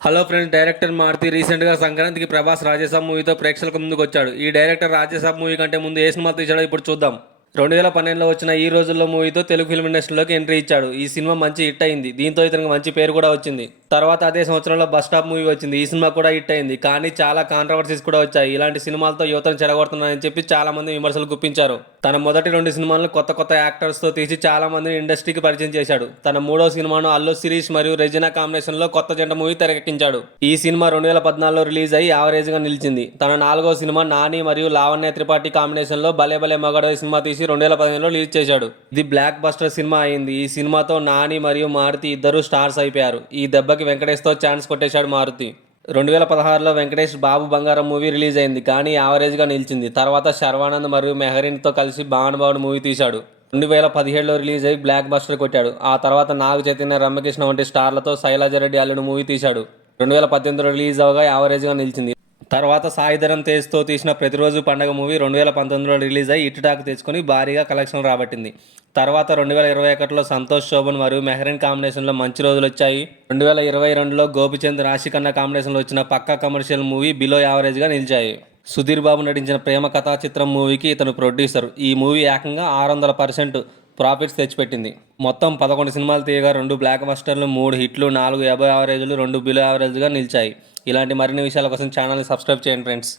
Hello friends, director Maruti రీసెంట్గా సంక్రాంతికి ప్రభాస్ రాజేసాబ్ మూవీతో ప్రేక్షకులకు ముందుకు వచ్చాడు. ఈ డైరెక్టర్ రాజేసాబ్ మూవీ కంటే ముందు ఏ సినిమా తీశాడో ఇప్పుడు చూద్దాం. 2012లో వచ్చిన ఈ రోజుల్లో మూవీతో తెలుగు ఫిల్మ్ ఇండస్ట్రీలోకి ఎంట్రీ ఇచ్చాడు. ఈ సినిమా మంచి హిట్ అయింది. దీంతో ఇతనికి మంచి పేరు కూడా వచ్చింది. తర్వాత అదే సంవత్సరంలో బస్ స్టాప్ మూవీ వచ్చింది. ఈ సినిమా కూడా హిట్ అయింది. కానీ చాలా కాంట్రవర్సీస్ కూడా వచ్చాయి. ఇలాంటి సినిమాలతో యువతను చెడగొడుతున్నారని చెప్పి చాలా మంది విమర్శలు గుప్పించారు. తన మొదటి 2 సినిమాలను కొత్త కొత్త యాక్టర్స్ తో తీసి చాలా మందిని ఇండస్ట్రీకి పరిచయం చేశాడు. తన 3వ సినిమాను అల్లు శిరీష్ మరియు రెజినా కాంబినేషన్ లో కొత్త జంట మూవీ తెరకెక్కించాడు. ఈ సినిమా 2014లో రిలీజ్ అయ్యి యావరేజ్ గా నిలిచింది. తన 4వ సినిమా నాని మరియు లావణ్య త్రిపాఠి కాంబినేషన్ లో భలే భలే మగాడు సినిమా తీసి 2015లో రిలీజ్ చేశాడు. ఇది బ్లాక్ బస్టర్ సినిమా అయింది. ఈ సినిమాతో నాని మరియు మారుతి ఇద్దరు స్టార్స్ అయిపోయారు. ఈ దెబ్బకి వెంకటేష్ తో ఛాన్స్ కొట్టేశాడు మారుతి. 2016లో వెంకటేష్ బాబు బంగారం మూవీ రిలీజ్ అయింది. కానీ యావరేజ్ గా నిలిచింది. తర్వాత శర్వానంద్ మరియు మెహరీన్ తో కలిసి బాణబాబు మూవీ తీశాడు. 2017లో రిలీజ్ అయ్యి బ్లాక్ బస్టర్ కొట్టాడు. ఆ తర్వాత నాగ చైతన్య, రమ్యకృష్ణ వంటి స్టార్లతో శైలజారెడ్డి అల్లుడు మూవీ తీశాడు. 2018లో రిలీజ్ అవగా యావరేజ్ గా నిలిచింది. తర్వాత సాయిధరం తేజ్తో తీసిన ప్రతిరోజు పండగ మూవీ 2019లో రిలీజ్ అయ్యి ఇటుటాకు తెచ్చుకొని భారీగా కలెక్షన్ రాబట్టింది. తర్వాత 2021లో సంతోష్ శోభన్ మరియు మెహరీన్ కాంబినేషన్లో మంచి రోజులు వచ్చాయి. 2022లో గోపిచంద్ రాశిఖన్నా కాంబినేషన్లో వచ్చిన పక్కా కమర్షియల్ మూవీ బిలో యావరేజ్గా నిలిచాయి. సుధీర్ బాబు నటించిన ప్రేమ కథా చిత్రం మూవీకి ఇతను ప్రొడ్యూసర్. ఈ మూవీ ఏకంగా 600% ప్రాఫిట్స్ తెచ్చిపెట్టింది. మొత్తం 11 సినిమాలు తీయగా 2 బ్లాక్ బస్టర్లు, 3 హిట్లు, 4 అబవ్ యావరేజ్లు, 2 బిలో యావరేజ్గా నిలిచాయి. ఇలాంటి మరిన్ని విషయాల కోసం ఛానల్ని సబ్స్క్రైబ్ చేయండి ఫ్రెండ్స్.